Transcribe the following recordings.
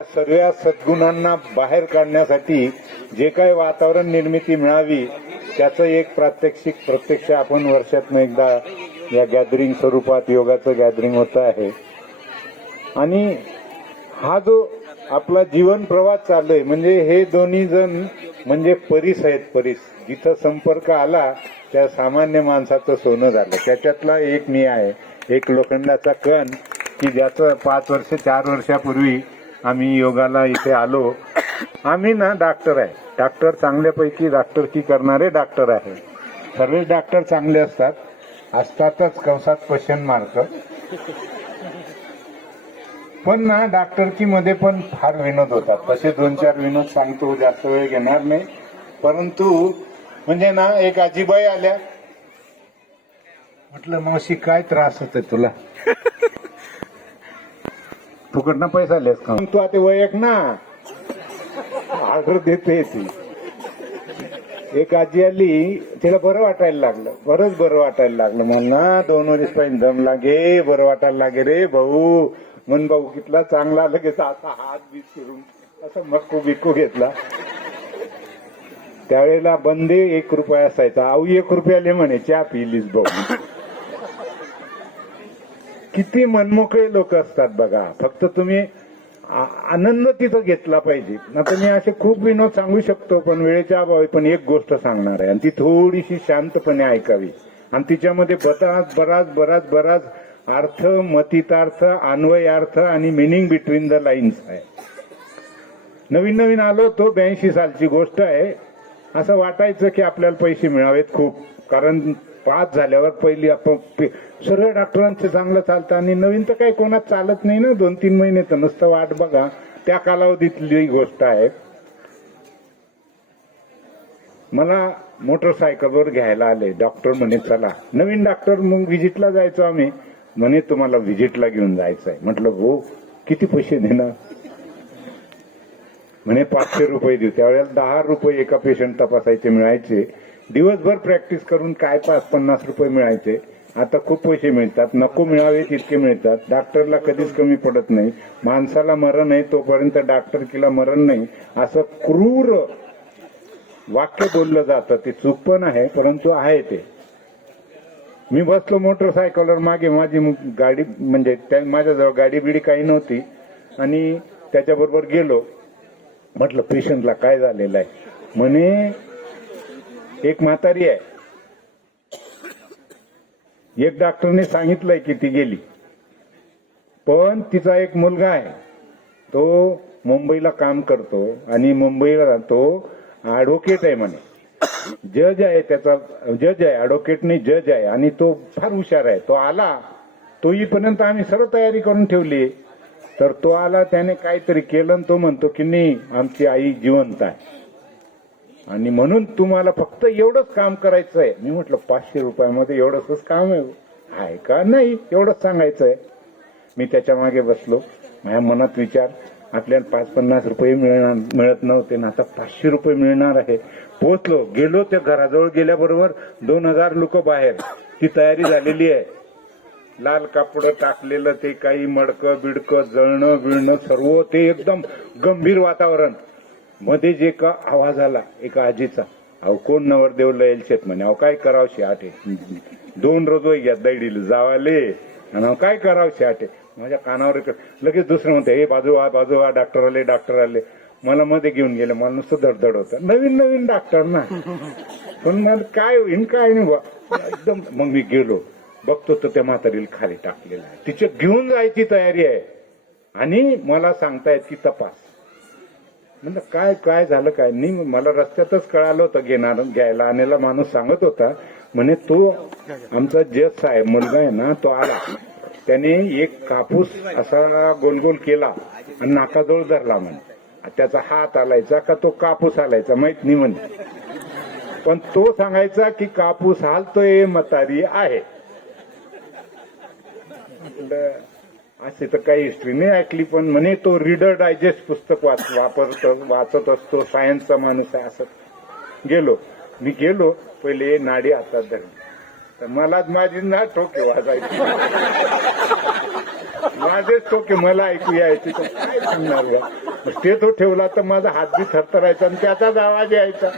सर्व सद्गुणांना बाहेर काढण्यासाठी जे काही वातावरण निर्मिती मिळावी त्याचं एक प्रत्यक्ष आपण वर्षातून एकदा या गॅदरिंग स्वरूपात योगाचं गॅदरिंग होत आहे. आणि हा जो आपला जीवन प्रवास चालू आहे म्हणजे हे दोन्ही जण म्हणजे परीस आहेत. परीस जिथं संपर्क आला त्या सामान्य माणसाचं सोनं झालं. त्याच्यातला एक मी आहे, एक लोखंडाचा कण की ज्याचं 5 वर्ष 4 वर्षापूर्वी आम्ही योगाला इथे आलो. आम्ही ना डॉक्टर आहे, डॉक्टर चांगल्यापैकी डॉक्टरकी करणारे डॉक्टर आहे. सर्व डॉक्टर चांगले असतातच कंसात क्वेश्चन मार्क. पण ना डॉक्टरकी मध्ये पण फार विनोद होतात. तसे 2-4 विनोद सांगतो, जास्त वेळ घेणार नाही. परंतु म्हणजे ना एक आजीबाई आल्या, म्हटलं मावशी काय त्रास होतोय तुला? फुकटना पैसा लेस का तू आता वयक ना ऑर्डर देते ती. एक आजी आली, तिला बरं वाटायला लागलं, बरं वाटायला लागलं. म्हणला 2 वर्ष पाहिजे दम लागे, बरं वाटायला लागे रे भाऊ. मन भाऊ कितला चांगला लगेच असा हात बीत फिरून असं मक्कू बिक्कू घेतला. त्यावेळेला बंदे 1 रुपया असायचा. आऊ 1 रुपयाले म्हणे चहा पिलीस भाऊ. किती मनमोकळे लोक असतात बघा. फक्त तुम्ही आनंद तिथं घेतला पाहिजे. आता मी असे खूप विनोद सांगू शकतो पण वेळेच्या अभावी. पण एक गोष्ट सांगणार आहे आणि ती थोडीशी शांतपणे ऐकावी. आणि तिच्यामध्ये बराच अर्थ, मतितार्थ, अन्वयार्थ आणि मिनिंग बिटवीन द लाईन्स आहे. नवीन आलो तो 82 सालची गोष्ट आहे. असं वाटायचं की आपल्याला पैसे मिळावेत खूप, कारण 5 झाल्यावर पहिली आपण सर्व डॉक्टरांचे चांगलं चालतं आणि नवीन तर काही कोणाच चालत नाही ना. 2-3 महिने तर नुसतं वाट बघा. त्या कालावधीतली गोष्ट आहे. मला मोटरसायकलवर घ्यायला आले डॉक्टर. म्हणे चला, नवीन डॉक्टर. मग व्हिजिटला जायचो आम्ही. म्हणे तुम्हाला व्हिजिटला घेऊन जायचंय. म्हटलं हो, किती पैसे देणार? म्हणे 500 रुपये देऊ. त्यावेळेला 10 रुपये एका पेशंट तपासायचे मिळायचे. दिवसभर प्रॅक्टिस करून काय 50 रुपये मिळायचे. आता खूप पैसे मिळतात. नको मिळावे तितके मिळतात. डॉक्टरला कधीच कमी पडत नाही. माणसाला मरण आहे तोपर्यंत डॉक्टरकीला मरण नाही, असं क्रूर वाक्य बोललं जातं. ते चूक पण आहे परंतु आहे ते. मी बसलो मोटरसायकलवर. मागे माझी गाडी म्हणजे माझ्याजवळ गाडी बिडी काही नव्हती आणि त्याच्याबरोबर गेलो. म्हटलं पेशंटला काय झालेलं आहे? म्हणे एक म्हातारी आहे. एक डॉक्टरने सांगितलंय की ती गेली, पण तिचा एक मुलगा आहे. तो मुंबईला काम करतो आणि मुंबईला तो ऍडव्होकेट आहे. म्हणे जज आहे, त्याचा जज आहे, ऍडव्होकेट नाही जज आहे. आणि तो फार हुशार आहे. तो आला, तो येईपर्यंत आम्ही सर्व तयारी करून ठेवली. तर तो आला, त्याने काहीतरी केलं आणि तो म्हणतो की नाही आमची आई जिवंत आहे आणि म्हणून तुम्हाला फक्त एवढंच काम करायचं आहे. मी म्हटलं 500 रुपयामध्ये एवढंच काम आहे का? नाही, एवढंच सांगायचं आहे. मी त्याच्या मागे बसलो. माझ्या मनात विचार, आपल्याला 5-50 रुपये मिळत नव्हते ना, आता 500 रुपये मिळणार आहे. पोहोचलो, गेलो. त्या घराजवळ गेल्याबरोबर 2000 लोक बाहेर. ती तयारी झालेली आहे. लाल कापड टाकलेलं, ते काही मडकं बिडकं, जळणं बिळणं सर्व ते एकदम गंभीर वातावरण. मध्ये जे का आवाज आला एका आजीचा, अहो कोण नवरदेव लयेल शेत म्हणे. अहो काय करावशी आठे 2 रोजोई घ्या दैडीला जावाले आणि काय करावशी आठे. माझ्या कानावर लगेच दुसरं म्हणते हे बाजू डॉक्टर आले. मला मध्ये घेऊन गेले. मला नुसतं धडधड होतं. नवीन डॉक्टर ना, पण मला काय होईन काय नाही एकदम. मग मी गेलो, बघतो तर त्या म्हातारीला खाली टाकलेलं आहे. तिच्या घेऊन जायची तयारी आहे आणि मला सांगतायत की तपास. म्हणजे काय झालं काय नाही. मला रस्त्यातच कळालं होतं. घ्यायला आणायला माणूस सांगत होता. म्हणे तो आमचा जज साहेब मुलगा आहे ना, तो आला. त्याने एक कापूस असा गोल केला आणि नाकाजवळ धरला. म्हणे त्याचा हात आलायचा का तो कापूस आलायचा माहित नाही म्हणे, पण तो सांगायचा की कापूस हालतोय म्हातारी आहे. असे तर काही हिस्ट्री नाही ऐकली. पण म्हणे तो रीडर डायजेस्ट पुस्तक वाचत असतो, सायन्सचा माणूस आहे. असं मी गेलो पहिले नाडी हातात धरली तर मलाच माझी ना ठोके वाजायची. माझेच टोके मला ऐकू यायचे तर काय सांगणार का. ते तो ठेवला तर माझा हात बी थरथरायचा आणि त्याचाच आवाज यायचा.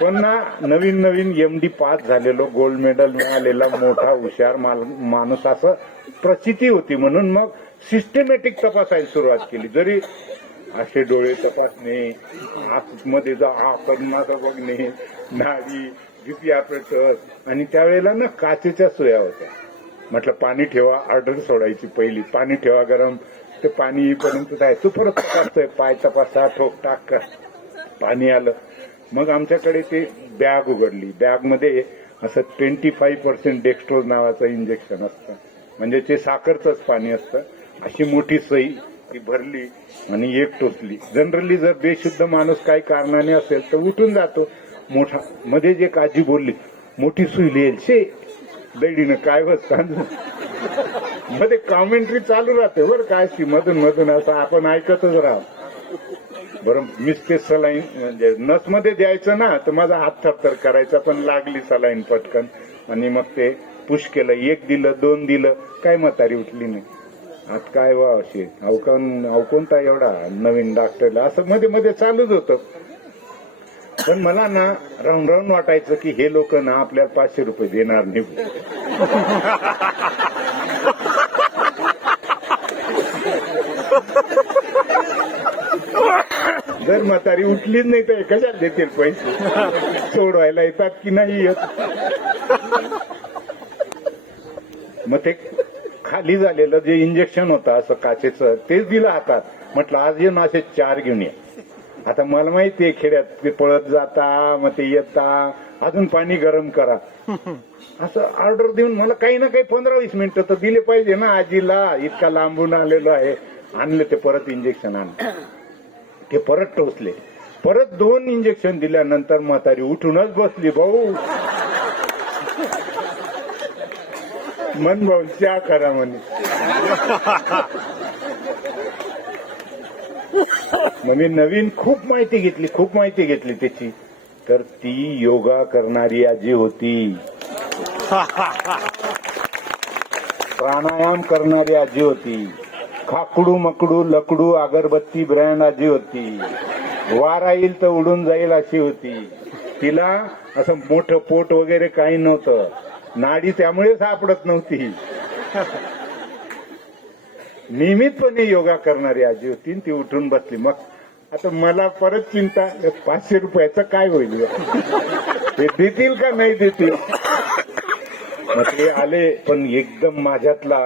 पण ना नवीन नवीन MD पास झालेलो, गोल्ड मेडल मिळालेला मोठा हुशार माणूस असं प्रचिती होती. म्हणून मग सिस्टमॅटिक तपासायला सुरुवात केली. जरी असे डोळे तपासणे, आतमध्ये जा माझं बघणे, नाडी BP ऑपरेटर. आणि त्यावेळेला ना काचेच्या सोया होत्या. म्हटलं पाणी ठेवा, ऑर्डर सोडायची पहिली, पाणी ठेवा गरम, ते पाणी येईपर्यंत जायचं, परत तपासतोय, पाय तपासा, ठोक टाक कर, पाणी आलं. मग आमच्याकडे ते बॅग उघडली. बॅगमध्ये असं 25% डेक्स्ट्रोज नावाचं इंजेक्शन असतं, म्हणजे ते साखरचंच पाणी असतं. अशी मोठी सई ती भरली आणि एक टोचली. जनरली जर बेशुद्ध माणूस काही कारणाने असेल तर उठून जातो. मोठा मध्ये जे काजी बोलली, मोठी सुई लिहिल शे दैडीनं काय बसता. मध्ये कॉमेंट्री चालू राहते बरं काय ती मधून मधून, असं आपण ऐकतच राहा. बरं मीच ते सलाईन म्हणजे नसमध्ये द्यायचं ना, तर माझा हात थरथर करायचा, पण लागली सलाईन पटकन. आणि मग ते पुश केलं, 1 दिलं 2 दिलं, काय म्हातारी उठली नाही. आता काय वा अशी अवकोणता एवढा नवीन डॉक्टरला, असं मध्ये मध्ये चालूच होतं. पण मला ना राहून राहून वाटायचं की हे लोक ना आपल्याला 500 रुपये देणार नाही. जर म्हातारी उठलीच नाही तर कशाला देतील पैसे, सोडवायला येतात की नाही येत. मग ते खाली झालेलं जे इंजेक्शन होतं असं काचेचं, तेच दिलं हातात. म्हटलं आज ये ना असे 4 घेऊन ये. आता मला माहितीये खेड्यात ते पळत जाता, मग ते येता, अजून पाणी गरम करा, असं ऑर्डर देऊन मला काही ना काही 15-20 मिनिटं तर दिले पाहिजे ना आजीला. इतका लांबून आलेलो आहे. आणले ते परत इंजेक्शन आणले, ते परत टोचले, परत 2 इंजेक्शन दिल्यानंतर म्हातारी उठूनच बसली. भाऊ मन भाऊ चहा करा म्हणे. नवीन खूप माहिती घेतली त्याची. तर ती योगा करणारी आजी होती, प्राणायाम करणारी आजी होती, खाकडू मकडू लकडू अगरबत्ती ब्रँड आजी होती, वारा येईल तर उडून जाईल अशी होती. तिला असं मोठं पोट वगैरे काही नव्हतं, नाडी त्यामुळे सापडत नव्हती. नियमितपणे योगा करणारी आजी होती. ती उठून बसली. मग आता मला परत चिंता, 500 रुपयाचं काय होईल, ते देतील का नाही देतील. मग ते आले, पण एकदम माझ्यातला,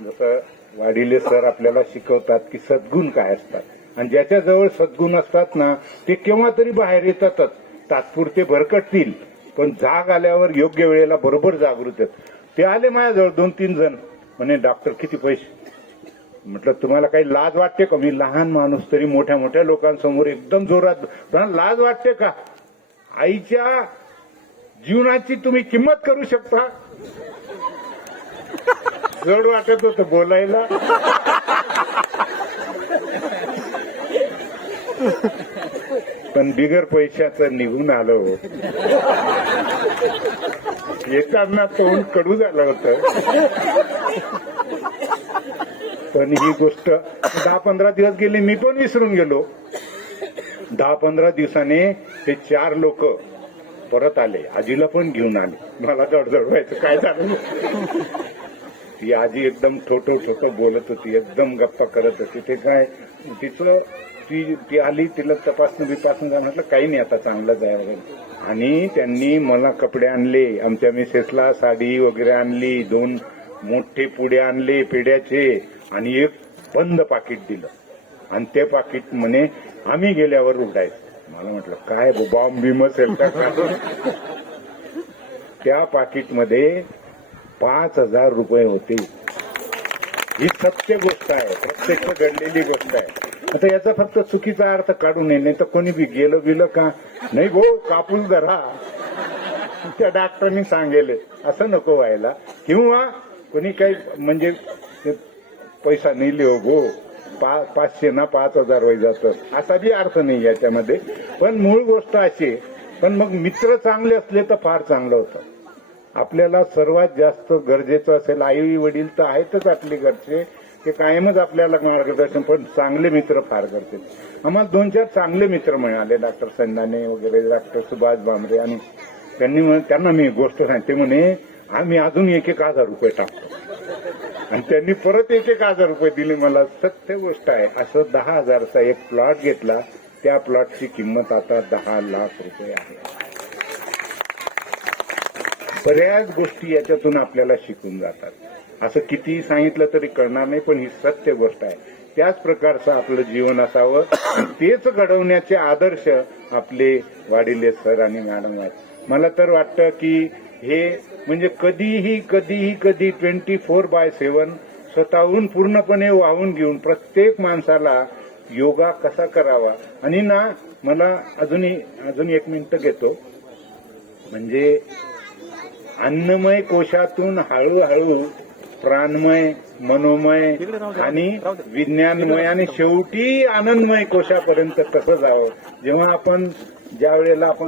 जसं वाडिले सर आपल्याला शिकवतात की सद्गुण काय असतात, आणि ज्याच्याजवळ सद्गुण असतात ना ते केव्हा तरी बाहेर येतातच. तात्पुरते भरकटतील, पण जाग आल्यावर योग्य वेळेला बरोबर जागृत आहेत. ते आले माझ्याजवळ 2-3 जण. म्हणे डॉक्टर किती पैसे. म्हटलं तुम्हाला काही लाज वाटते का, मी लहान माणूस तरी मोठ्या मोठ्या लोकांसमोर एकदम जोरात, तुम्हाला लाज वाटते का, आईच्या जीवनाची तुम्ही किंमत करू शकता. जड वाटत होतं बोलायला. पण बिगर पैशाचं निघून आलो. येताना तोंड कडू झालं होतं. पण ही गोष्ट 10-15 दिवस गेली, मी पण विसरून गेलो. 10-15 दिवसाने ते 4 लोक परत आले, आजीला पण घेऊन आले. मला जडजड व्हायचं, काय झालं. ती आजी एकदम छोटं बोलत होती, एकदम गप्पा करत होती. ते काय तिचं ती आली, तिला तपासून म्हटलं काही नाही आता चांगलंच आहे वगैरे. आणि त्यांनी मला कपडे आणले, आमच्या मिसेसला साडी वगैरे आणली, 2 मोठे पुढे आणले पेड्याचे, आणि एक बंद पाकिट दिलं. आणि ते पाकिट म्हणे आम्ही गेल्यावर उघडायचं. मला म्हटलं काय बॉम्ब बिम असेल का. त्या पाकिटमध्ये 5,000 रुपये होते. ही सत्य गोष्ट आहे, प्रत्यक्ष घडलेली गोष्ट आहे. आता याचा फक्त चुकीचा अर्थ काढू नये, नाही तर कोणी बी गेलं का नाही गो कापूस धरा, त्या डॉक्टरनी सांगेल असं नको व्हायला. किंवा कोणी काही म्हणजे पैसा नाही लिहो गो, 500 ना 5,000 वय जातं, असा बी अर्थ नाही याच्यामध्ये. पण मूळ गोष्ट अशी. पण मग मित्र चांगले असले तर फार चांगलं होतं. आपल्याला सर्वात जास्त गरजेचं असेल, आई वडील तर आहेतच आपले घरचे, ते कायमच आपल्याला मार्गदर्शन, पण चांगले मित्र फार करते. आम्हाला 2-4 चांगले मित्र मिळाले, डॉक्टर संधाने वगैरे, डॉक्टर सुभाष भामरे, आणि त्यांना मी गोष्ट सांगते, म्हणे आम्ही अजून 1,000 रुपये टाकतो, आणि त्यांनी परत 1,000 रुपये दिले मला. सत्य गोष्ट आहे. असं 10,000चा एक प्लॉट घेतला, त्या प्लॉटची किंमत आता 10 लाख रुपये आहे. बऱ्याच गोष्टी याच्यातून आपल्याला शिकून जातात. असं किती सांगितलं तरी कळणार नाही, पण ही सत्य गोष्ट आहे. त्याच प्रकारचं आपलं जीवन असावं, तेच घडवण्याचे आदर्श आपले वाडिले सर आणि मॅडम आहेत. मला तर वाटतं की हे म्हणजे कधी 24/7 स्वतःहून पूर्णपणे वाहून घेऊन प्रत्येक माणसाला योगा कसा करावा. आणि ना, मला अजून 1 मिनिट घेतो. म्हणजे अन्नमय कोशातून हळूहळू प्राणमय, मनोमय आणि विज्ञानमय आणि शेवटी आनंदमय कोशापर्यंत कसं जावं. जेव्हा आपण ज्या वेळेला आपण